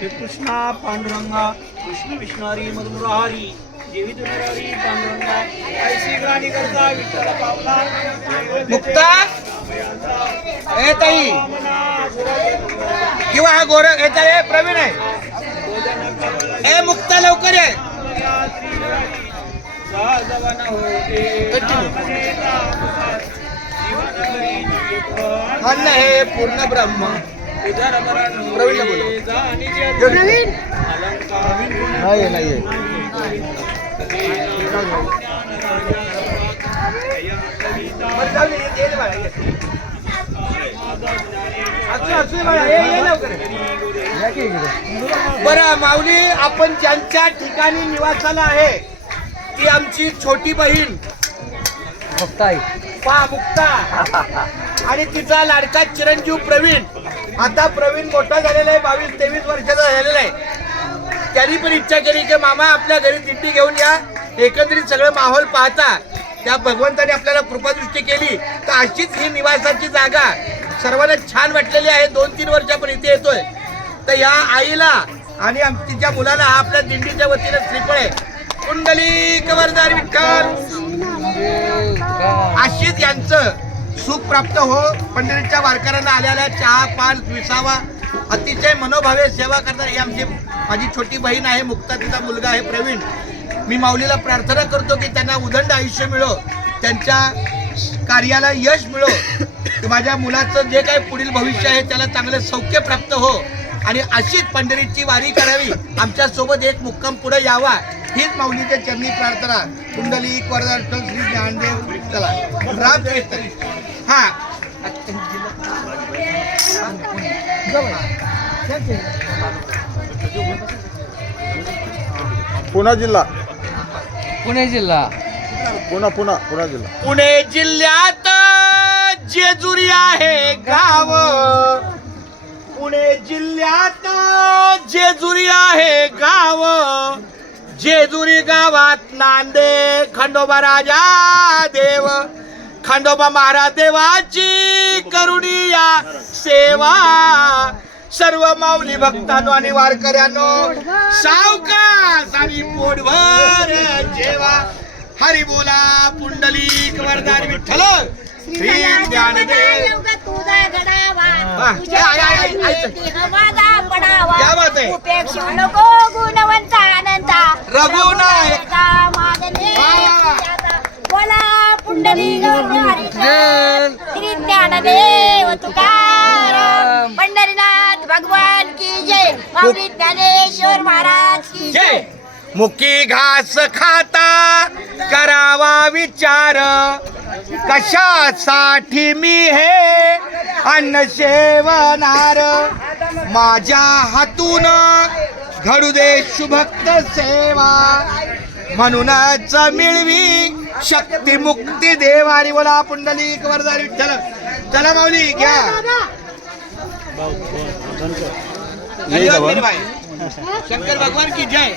हे कृष्णा पांडुरंगा कृष्ण विष्णारी मधुरारी जेवी तुरारी पांडुरंगा ऐसी गाणी करता विठ्ठल पावला मुक्ता ए ताई किंवा हा गोरख याचा हे प्रवीण आहे ए मुक्ता लवकर ये अन्न हे पूर्ण ब्रह्म प्रवीणला बोलव नाही बरं माऊली, आपण ज्यांच्या ठिकाणी निवासाला आहे ती आमची छोटी बहीण मुक्ता आणि तिचा लाडका चिरंजीव प्रवीण. आता प्रवीण मोठा झालेला आहे, 22-23 वर्षाचा झालेला आहे. त्यांनी पण इच्छा केली की मामा आपल्या घरी दिंडी घेऊन या, एकंदरीत सगळं माहोल पाहता. त्या भगवंताने आपल्याला कृपादृष्टी केली तर अशीच ही निवासाची जागा सर्वांना छान वाटलेली आहे. 2-3 वर्षापर्यंत इथे येतोय. तर या आईला आणि तिच्या मुलाला आपल्या दिंडीच्या वतीने श्रीफळ आहे. कुंडलिक वरदार विठ्ठल अशीच यांचं सुख प्राप्त हो. पंढरीच्या वारकऱ्यांना आलेल्या चहा पान विसावा अतिशय मनोभावे सेवा करणारी ही आमची माझी छोटी बहीण आहे मुक्ता, तिचा मुलगा आहे प्रवीण. मी माऊलीला प्रार्थना करतो की त्यांना उदंड आयुष्य मिळो, त्यांच्या कार्याला यश मिळो, माझ्या मुलाचं जे काही पुढील भविष्य आहे त्याला चांगलं सौख्य प्राप्त हो आणि अशीच पंढरीची वारी करावी. आमच्या सोबत एक मुक्काम पुढे यावा हीच माऊलीच्या चरणी प्रार्थना. कुंडलिक वरदान श्री ज्ञानदेव. चला राम कीर्तन. हा पुणे जिल्हा पुणे जिल्हा पुणे जिल्ह्यात जेजुरी आहे गाव. पुणे जिल्ह्यात जेजुरी आहे गाव. जेजुरी गावात नांदे खंडोबा राजा देव. खंडोबा महाराज देवाची करुणी या सेवा. सर्व माऊली भक्तांनो आणि वारकऱ्यांनो सावकाश आणि पोटभर जेवा. हरी बोला पुंडलिक वरदान विठ्ठल श्री ज्ञानदेव. क्या बात है. रघुनायका बोला पुंडलिक श्री ज्ञानदेव तुकाराम पंढरीनाथ भगवान की जय. माऊली ज्ञानेश्वर महाराज की जय. मुकी घास खाता करावा विचार. कशासाठी मी हे अन्न सेवनार. माझ्या हातून घडू दे शुभक्त सेवा. म्हणूनच मिळवी शक्ती मुक्ती देवारी. बोला पुंडलिक वरदान विठ्ठल. चला माऊली घ्या. शंकर भगवान की जय.